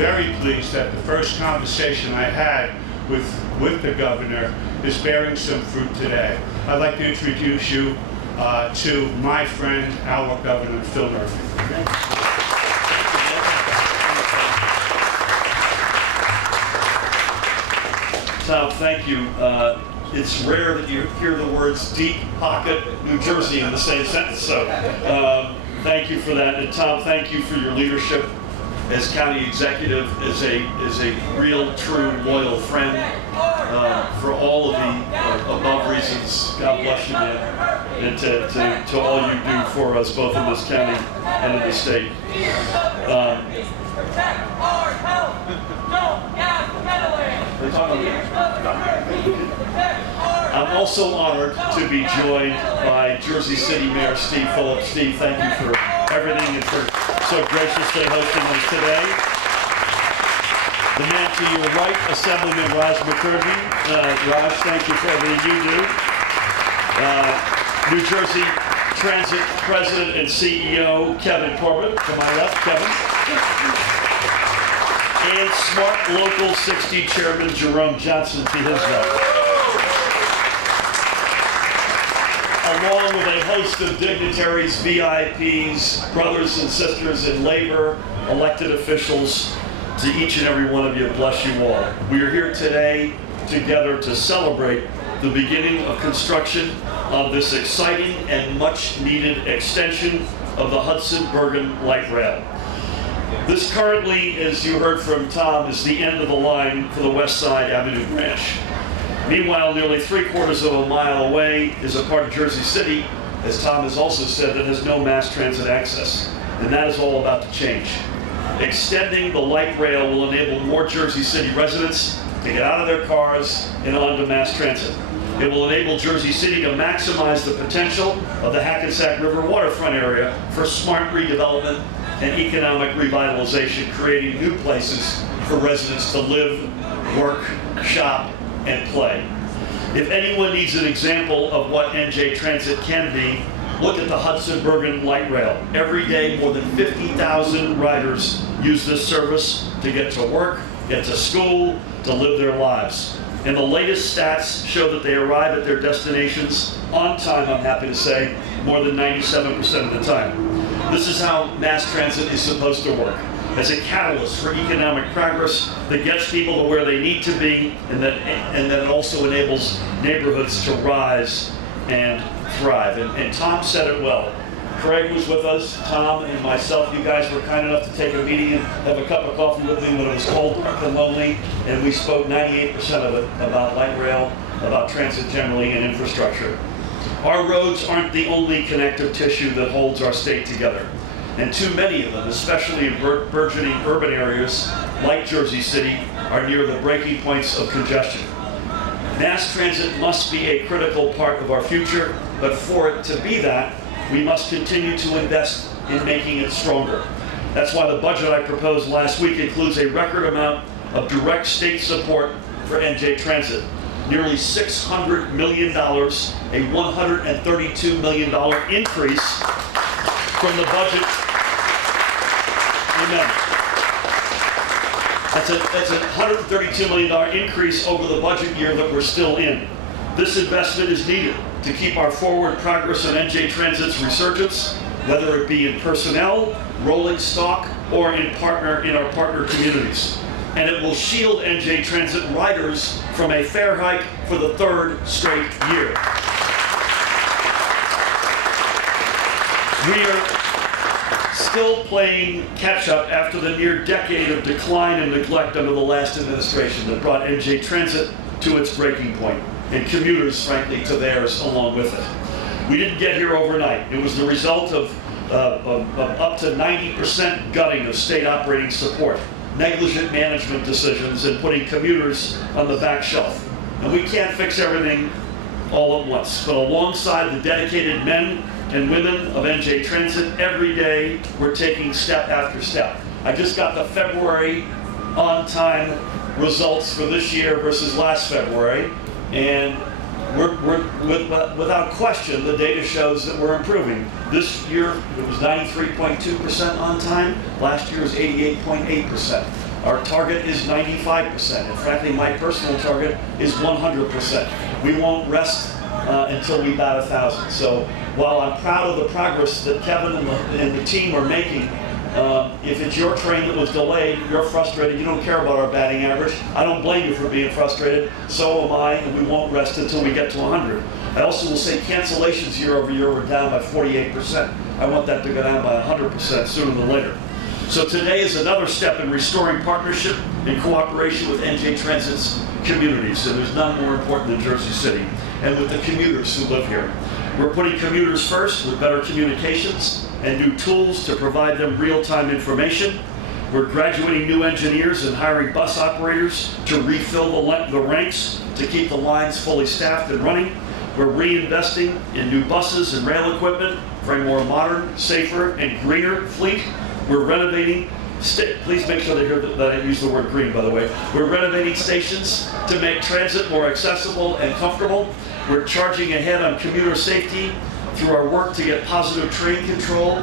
very pleased that the first conversation I had with the governor is bearing some fruit today. I'd like to introduce you to my friend, our Governor, Phil Murphy. Tom, thank you. It's rare that you hear the words deep pocket New Jersey in the same sentence, so thank you for that. And Tom, thank you for your leadership as county executive, as a real, true, loyal friend for all of the above reasons. God bless you, man, and to all you do for us, both in this county and in the state. I'm also honored to be joined by Jersey City Mayor Steve Phillips. Steve, thank you for everything and for so graciously hosting us today. The man to your right, Assemblyman Raj Mukherjee. Raj, thank you for everything you do. New Jersey Transit President and CEO Kevin Corbett, to my left, Kevin. And Smart Local 60 Chairman Jerome Johnson to his left. Along with a host of dignitaries, VIPs, brothers and sisters in labor, elected officials, to each and every one of you, bless you all. We are here today together to celebrate the beginning of construction of this exciting and much needed extension of the Hudson-Bergen Light Rail. This currently, as you heard from Tom, is the end of the line for the West Side Avenue branch. Meanwhile, nearly 3/4 of a mile away is a part of Jersey City, as Tom has also said, that has no mass transit access. And that is all about to change. Extending the light rail will enable more Jersey City residents to get out of their cars and onto mass transit. It will enable Jersey City to maximize the potential of the Hackensack River waterfront area for smart redevelopment and economic revitalization, creating new places for residents to live, work, shop, and play. If anyone needs an example of what NJ Transit can be, look at the Hudson-Bergen Light Rail. Every day, more than 50,000 riders use this service to get to work, get to school, to live their lives. And the latest stats show that they arrive at their destinations on time, I'm happy to say, more than 97% of the time. This is how mass transit is supposed to work, as a catalyst for economic progress that gets people to where they need to be, and that also enables neighborhoods to rise and thrive. And Tom said it well. Craig was with us, Tom and myself. You guys were kind enough to take a meeting and have a cup of coffee with me when it was cold and lonely, and we spoke 98% of it about light rail, about transit generally, and infrastructure. Our roads aren't the only connective tissue that holds our state together. And too many of them, especially in burgeoning urban areas like Jersey City, are near the breaking points of congestion. Mass transit must be a critical part of our future, but for it to be that, we must continue to invest in making it stronger. That's why the budget I proposed last week includes a record amount of direct state support for NJ Transit. Nearly $600 million, a $132 million increase from the budget. Amen. That's a $132 million increase over the budget year that we're still in. This investment is needed to keep our forward progress on NJ Transit's resurgence, whether it be in personnel, rolling stock, or in our partner communities. And it will shield NJ Transit riders from a fare hike for the third straight year. We are still playing catch-up after the near decade of decline and neglect under the last administration that brought NJ Transit to its breaking point, and commuters, frankly, to theirs along with it. We didn't get here overnight. It was the result of up to 90% gutting of state operating support, negligent management decisions, and putting commuters on the back shelf. And we can't fix everything all at once, but alongside the dedicated men and women of NJ Transit, every day we're taking step after step. I just got the February on-time results for this year versus last February, and without question, the data shows that we're improving. This year, it was 93.2% on time. Last year was 88.8%. Our target is 95%, and frankly, my personal target is 100%. We won't rest until we bat 1,000. So while I'm proud of the progress that Kevin and the team are making, if it's your train that was delayed, you're frustrated, you don't care about our batting average, I don't blame you for being frustrated, so am I, and we won't rest until we get to 100. I also will say cancellations year over year were down by 48%. I want that to go down by 100% sooner than later. So today is another step in restoring partnership and cooperation with NJ Transit's communities, and there's none more important than Jersey City, and with the commuters who live here. We're putting commuters first with better communications and new tools to provide them real-time information. We're graduating new engineers and hiring bus operators to refill the ranks to keep the lines fully staffed and running. We're reinvesting in new buses and rail equipment for a more modern, safer, and greener fleet. We're renovating, please make sure they hear that I use the word green, by the way. We're renovating stations to make transit more accessible and comfortable. We're charging ahead on commuter safety through our work to get positive train control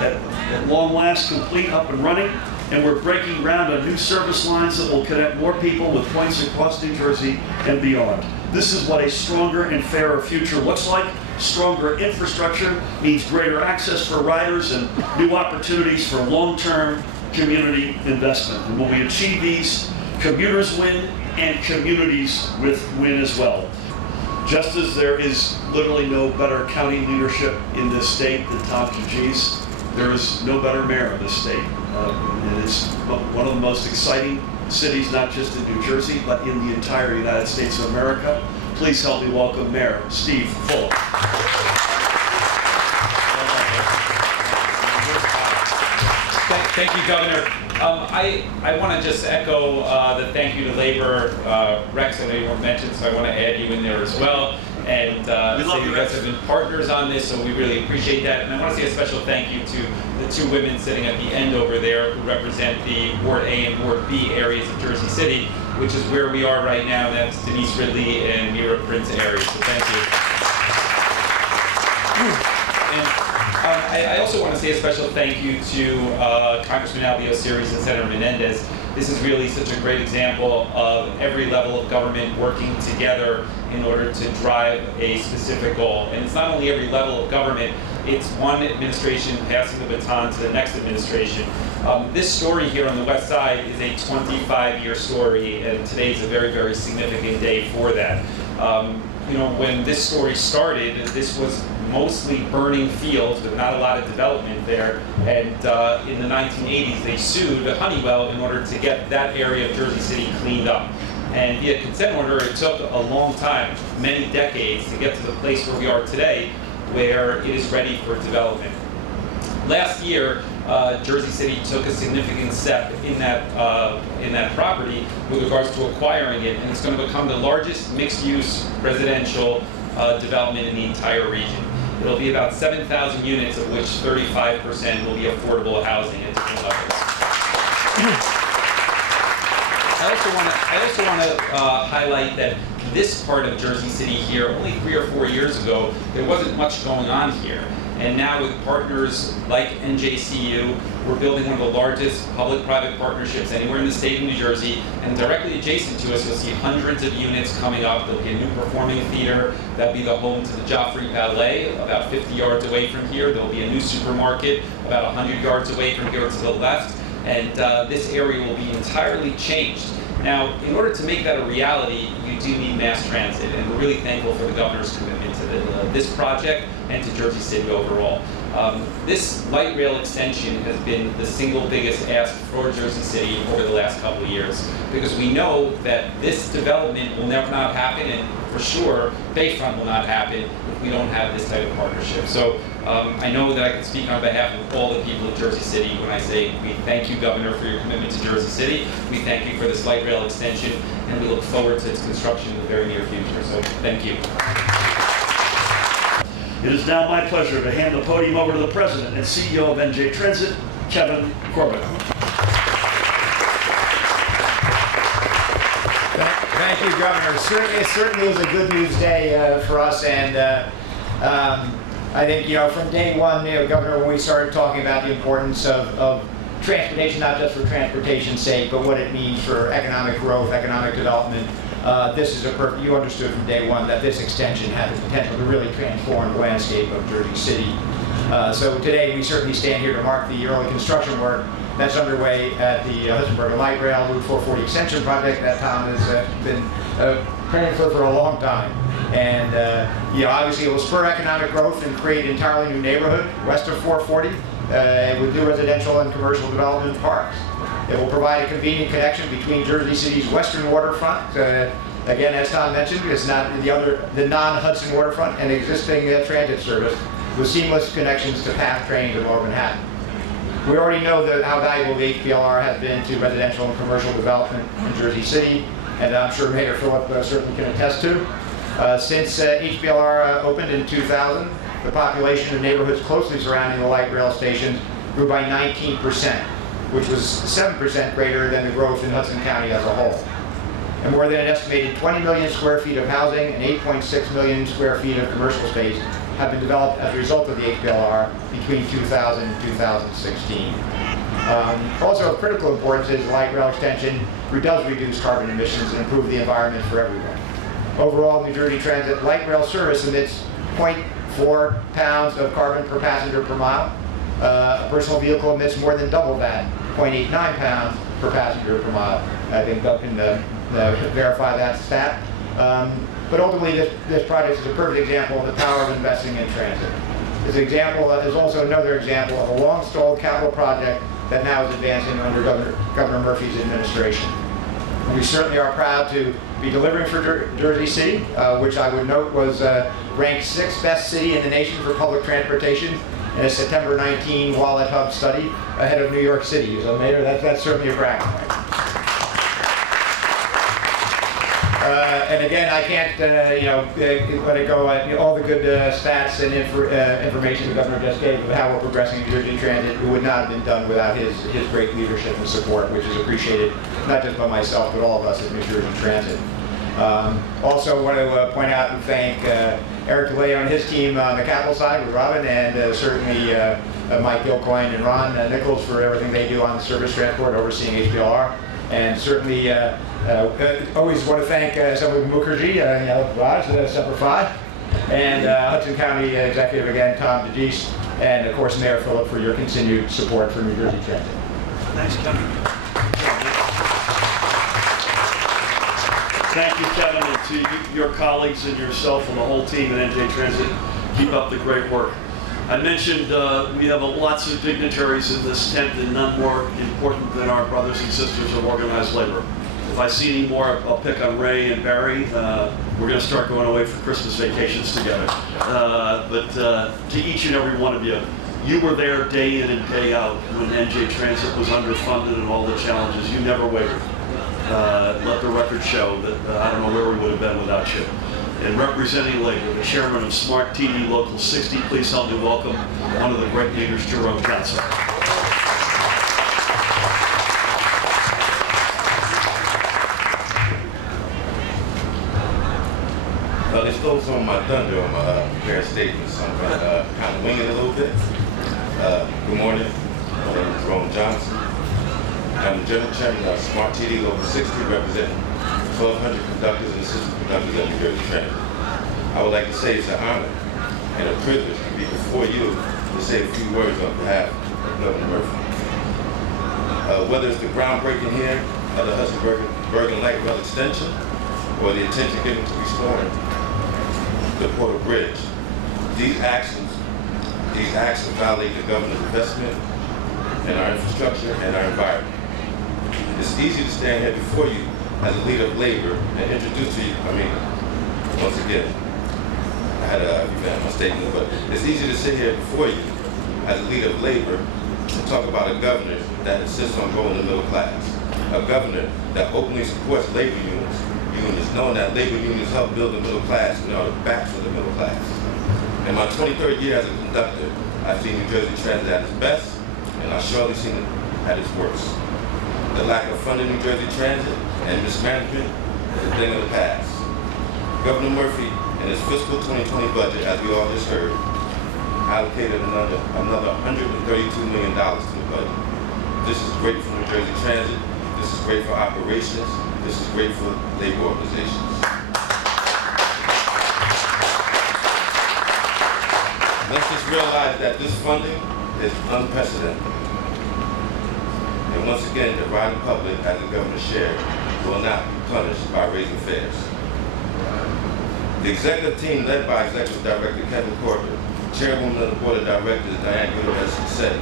at long last complete, up and running. And we're breaking ground on new service lines that will connect more people with points across New Jersey and beyond. This is what a stronger and fairer future looks like. Stronger infrastructure means greater access for riders and new opportunities for long-term community investment. And when we achieve these, commuters win and communities win as well. Just as there is literally no better county leadership in this state than Tom Kajis, there is no better mayor of this state. And it's one of the most exciting cities, not just in New Jersey, but in the entire United States of America. Please help me welcome Mayor Steve Fulop. Thank you, Governor. I want to just echo the thank you to Labor. Rex, I know you weren't mentioned, so I want to add you in there as well. And say you guys have been partners on this, so we really appreciate that. And I want to say a special thank you to the two women sitting at the end over there who represent the Ward A and Ward B areas of Jersey City, which is where we are right now. That's Denise Ridley and Mira Prince areas, so thank you. And I also want to say a special thank you to Congressman Albio Series and Senator Menendez. This is really such a great example of every level of government working together in order to drive a specific goal. And it's not only every level of government, it's one administration passing the baton to the next administration. This story here on the west side is a 25-year story, and today is a very, very significant day for that. You know, when this story started, this was mostly burning fields with not a lot of development there. And in the 1980s, they sued Honeywell in order to get that area of Jersey City cleaned up. And via consent order, it took a long time, many decades, to get to the place where we are today, where it is ready for development. Last year, Jersey City took a significant step in that property with regards to acquiring it, and it's going to become the largest mixed-use residential development in the entire region. It'll be about 7,000 units, of which 35% will be affordable housing at different levels. I also want to highlight that this part of Jersey City here, only 3 or 4 years ago, there wasn't much going on here. And now with partners like NJCU, we're building one of the largest public-private partnerships anywhere in the state of New Jersey. And directly adjacent to us, you'll see hundreds of units coming up. There'll be a new performing theater. That'll be the home to the Joffrey Ballet, about 50 yards away from here. There'll be a new supermarket about 100 yards away from here to the left. And this area will be entirely changed. Now, in order to make that a reality, you do need mass transit, and we're really thankful for the governor's commitment to this project and to Jersey City overall. This light rail extension has been the single biggest ask for Jersey City over the last couple of years, because we know that this development will never not happen, and for sure, Bayfront will not happen if we don't have this type of partnership. So I know that I can speak on behalf of all the people of Jersey City when I say we thank you, Governor, for your commitment to Jersey City. We thank you for this light rail extension, and we look forward to its construction in the very near future. So thank you. It is now my pleasure to hand the podium over to the President and CEO of NJ Transit, Kevin Corbett. Thank you, Governor. It certainly is a good news day for us, and I think, from day one, Governor, when we started talking about the importance of transportation, not just for transportation's sake, but what it means for economic growth, economic development. This is a perfect, you understood from day one that this extension had the potential to really transform the landscape of Jersey City. So today we certainly stand here to mark the early construction work that's underway at the Hudson Bergen Light Rail Route 440 Extension Project that Tom has been planning for a long time. And obviously it will spur economic growth and create an entirely new neighborhood west of 440 with new residential and commercial development parks. It will provide a convenient connection between Jersey City's western waterfront, again, as Tom mentioned, it's not the non-Hudson waterfront and existing transit service with seamless connections to PATH train to Lower Manhattan. We already know how valuable the HBLR has been to residential and commercial development in Jersey City, and I'm sure Mayor Philip certainly can attest to. Since HBLR opened in 2000, the population of neighborhoods closely surrounding the light rail stations grew by 19%, which was 7% greater than the growth in Hudson County as a whole. And more than an estimated 20 million square feet of housing and 8.6 million square feet of commercial space have been developed as a result of the HBLR between 2000 and 2016. Also of critical importance is the light rail extension does reduce carbon emissions and improve the environment for everyone. Overall, New Jersey Transit light rail service emits 0.4 pounds of carbon per passenger per mile. A personal vehicle emits more than double that, 0.89 pounds per passenger per mile. I think Doug can verify that stat. But ultimately, this project is a perfect example of the power of investing in transit. This example is also another example of a long-stalled capital project that now is advancing under Governor Murphy's administration. We certainly are proud to be delivering for Jersey City, which I would note was ranked 6th best city in the nation for public transportation in a September 19 Wallet Hub study, ahead of New York City. So, Mayor, that's certainly a bragging right. And again, I can't, let it go. All the good stats and information the governor just gave of how we're progressing New Jersey Transit, it would not have been done without his great leadership and support, which is appreciated not just by myself, but all of us at New Jersey Transit. Also, want to point out and thank Eric DeLeo and his team on the capital side with Robin, and certainly Mike Gilcoyne and Ron Nichols for everything they do on the service transport, overseeing HBLR. And certainly, always want to thank Assemblyman Mukherjee, Raj, Semper Fi, and Hudson County Executive again, Tom DeGeese, and of course Mayor Philip for your continued support for New Jersey Transit. Thanks, Kevin. Thank you, Kevin, and to your colleagues and yourself and the whole team at NJ Transit. Keep up the great work. I mentioned we have lots of dignitaries in this tent, and none more important than our brothers and sisters of organized labor. If I see any more, I'll pick on Ray and Barry. We're going to start going away for Christmas vacations together. But to each and every one of you, you were there day in and day out when NJ Transit was underfunded and all the challenges. You never wavered. Let the record show that I don't know where we would have been without you. And representing labor, the chairman of Smart TD Local 60, please help me welcome one of the great leaders, Jerome Johnson. They stole some of my thunder on my prepared statements, so I'm going to kind of wing it a little bit. Good morning. My name is Jerome Johnson. I'm the General Chairman of Smart TD Local 60, representing 1,200 conductors and assistant conductors at New Jersey Transit. I would like to say it's an honor and a privilege to be before you to say a few words on behalf of Governor Murphy. Whether it's the groundbreaking here of the Hudson Bergen Light Rail Extension or the attention given to restoring the Portal Bridge, these actions violate the governor's investment in our infrastructure and our environment. It's easy to stand here before you as a leader of labor and introduce you, once again, I had to revamp my statement, but it's easy to sit here before you as a leader of labor and talk about a governor that insists on growing the middle class. A governor that openly supports labor unions, knowing that labor unions help build the middle class and are the backs of the middle class. In my 23rd year as a conductor, I've seen New Jersey Transit at its best, and I've surely seen it at its worst. The lack of funding New Jersey Transit and mismanagement is a thing of the past. Governor Murphy, in his fiscal 2020 budget, as we all just heard, allocated another $132 million to the budget. This is great for New Jersey Transit. This is great for operations. This is great for labor organizations. Let's just realize that this funding is unprecedented. And once again, the riding public, as the governor shared, will not be punished by raising fares. The executive team led by Executive Director Kevin Corbett, Chairwoman of the Board of Directors Diane Gutierrez said,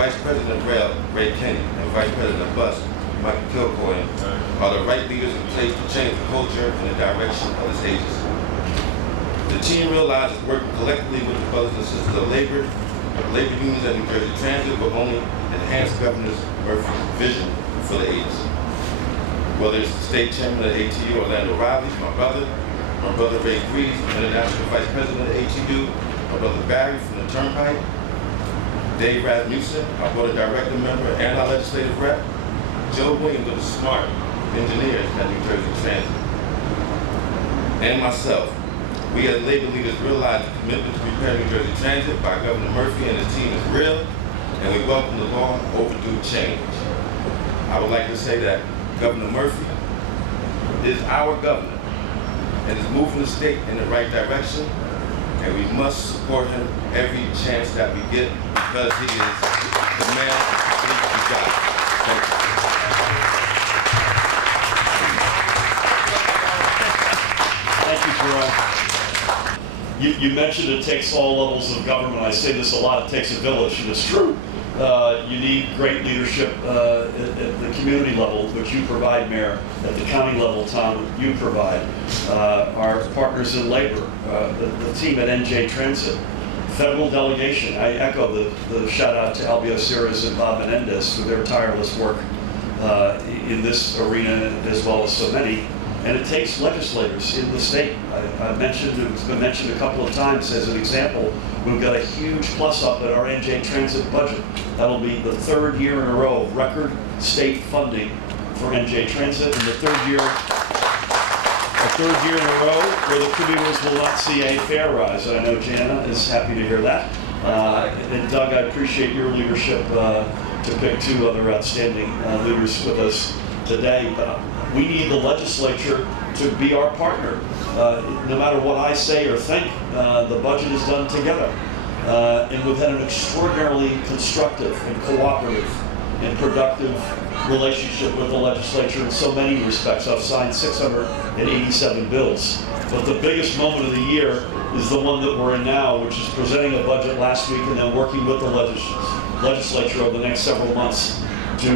Vice President Ray Kenny, and Vice President Bus Michael Kilcoyne are the right leaders in place to change the culture and the direction of this agency. The team realizes working collectively with the brothers and sisters of labor unions at New Jersey Transit will only enhance Governor Murphy's vision for the agency. Whether it's the State Chairman of the ATU, Orlando Riley, my brother Ray Freeze, International Vice President of the ATU, my brother Barry from the Turnpike, Dave Rasmussen, our Board of Director member and our legislative rep, Joe Williams of the SMART engineers at New Jersey Transit, and myself. We as labor leaders realize the commitment to prepare New Jersey Transit by Governor Murphy and his team is real, and we welcome the long overdue change. I would like to say that Governor Murphy is our governor and is moving the state in the right direction, and we must support him every chance that we get because he is the man who completes the job. Thank you. Thank you, Jerome. You mentioned it takes all levels of government. I say this a lot, it takes a village, and it's true. You need great leadership at the community level, which you provide, Mayor, at the county level, Tom, you provide. Our partners in labor, the team at NJ Transit, federal delegation. I echo the shout out to Albio Ceres and Bob Menendez for their tireless work in this arena as well as so many. And it takes legislators in the state. I mentioned, it's been mentioned a couple of times as an example, we've got a huge plus up at our NJ Transit budget. That'll be the third year in a row of record state funding for NJ Transit, and the third year in a row where the commuters will not see a fare rise. And I know Jana is happy to hear that. And Doug, I appreciate your leadership to pick two other outstanding leaders with us today. But we need the legislature to be our partner. No matter what I say or think, the budget is done together. And we've had an extraordinarily constructive and cooperative and productive relationship with the legislature in so many respects. I've signed 687 bills. But the biggest moment of the year is the one that we're in now, which is presenting a budget last week and then working with the legislature over the next several months to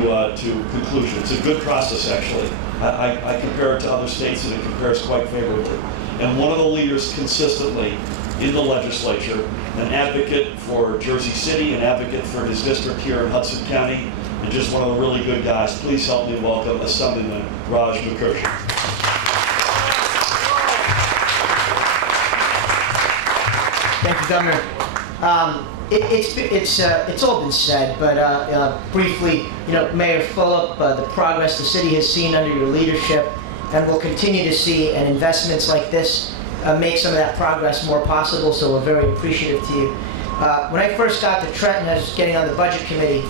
conclusion. It's a good process, actually. I compare it to other states, and it compares quite favorably. And one of the leaders consistently in the legislature, an advocate for Jersey City, an advocate for his district here in Hudson County, and just one of the really good guys. Please help me welcome Assemblyman Raj Mukherjee. Thank you, Governor. It's all been said, but briefly, Mayor Fulop, the progress the city has seen under your leadership, and will continue to see, and investments like this make some of that progress more possible. So we're very appreciative to you. When I first got to Trenton, I was getting on the budget committee.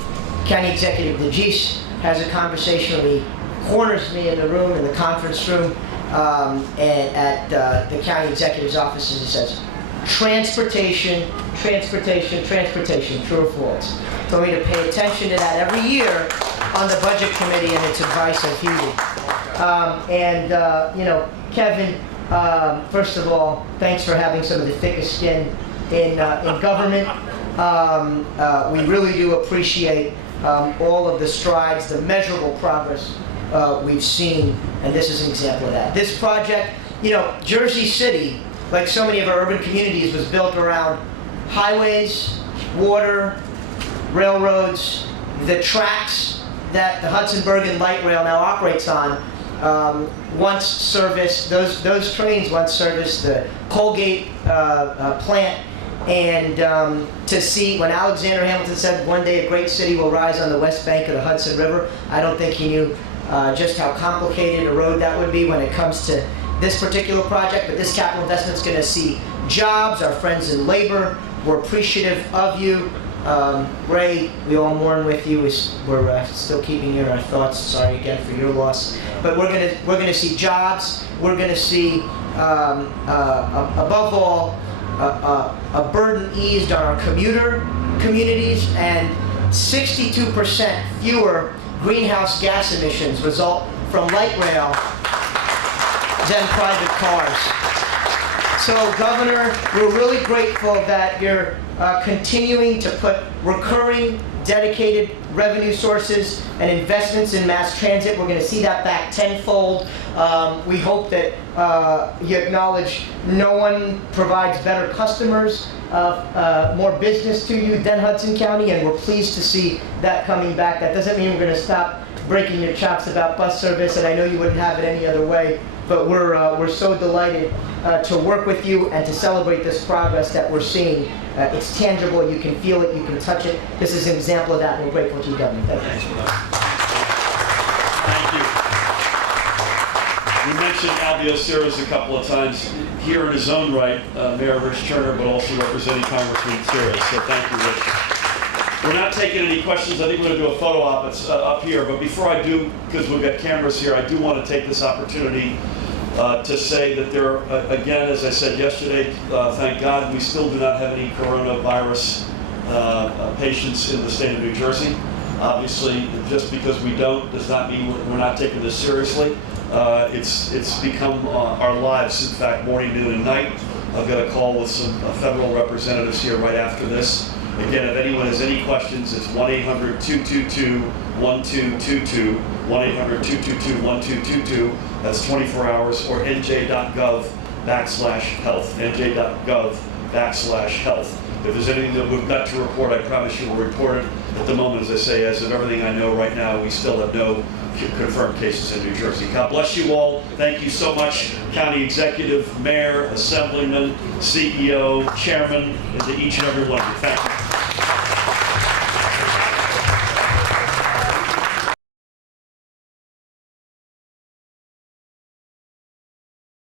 County Executive DeGise has a conversation where he corners me in the room, in the conference room, and at the county executive's offices. He says, transportation, transportation, transportation, true or false? Told me to pay attention to that every year on the budget committee, and its advice I've heeded. Kevin, first of all, thanks for having some of the thickest skin in government. We really do appreciate all of the strides, the measurable progress we've seen, and this is an example of that. This project, Jersey City, like so many of our urban communities, was built around highways, water, railroads, the tracks that the Hudson-Bergen Light Rail now operates on. Once serviced, those trains once serviced the Colgate plant, and to see when Alexander Hamilton said one day a great city will rise on the west bank of the Hudson River, I don't think he knew just how complicated a road that would be when it comes to this particular project. But this capital investment is going to see jobs, our friends in labor. We're appreciative of you. Ray, we all mourn with you. We're still keeping you in our thoughts. Sorry again for your loss. But we're gonna see jobs. We're gonna see, above all, a burden eased on our commuter communities, and 62% fewer greenhouse gas emissions result from light rail than private cars. So, Governor, we're really grateful that you're continuing to put recurring, dedicated revenue sources and investments in mass transit. We're going to see that back tenfold. We hope that you acknowledge no one provides better customers, more business to you than Hudson County, and we're pleased to see that coming back. That doesn't mean we're going to stop breaking your chops about bus service, and I know you wouldn't have it any other way, but we're so delighted to work with you and to celebrate this progress that we're seeing. It's tangible, you can feel it, you can touch it. This is an example of that, and we're grateful to you, Governor. Thank you. Thank you. We mentioned Albio Ceres a couple of times here in his own right, Mayor Rich Turner, but also representing Congressman Ceres. So thank you, Rich. We're not taking any questions. I think we're going to do a photo op up here. But before I do, because we've got cameras here, I do want to take this opportunity to say that there are, again, as I said yesterday, thank God, we still do not have any coronavirus patients in the state of New Jersey. Obviously, just because we don't does not mean we're not taking this seriously. It's become our lives, in fact, morning, noon, and night. I've got a call with some federal representatives here right after this. Again, if anyone has any questions, it's 1-800-222-1222, 1-800-222-1222. That's 24 hours, or nj.gov/health, nj.gov/health. If there's anything that we've got to report, I promise you we'll report it. At the moment, as I say, as of everything I know right now, we still have no confirmed cases in New Jersey. God bless you all. Thank you so much, County Executive, Mayor, Assemblyman, CEO, Chairman, and to each and every one of you. Thank you.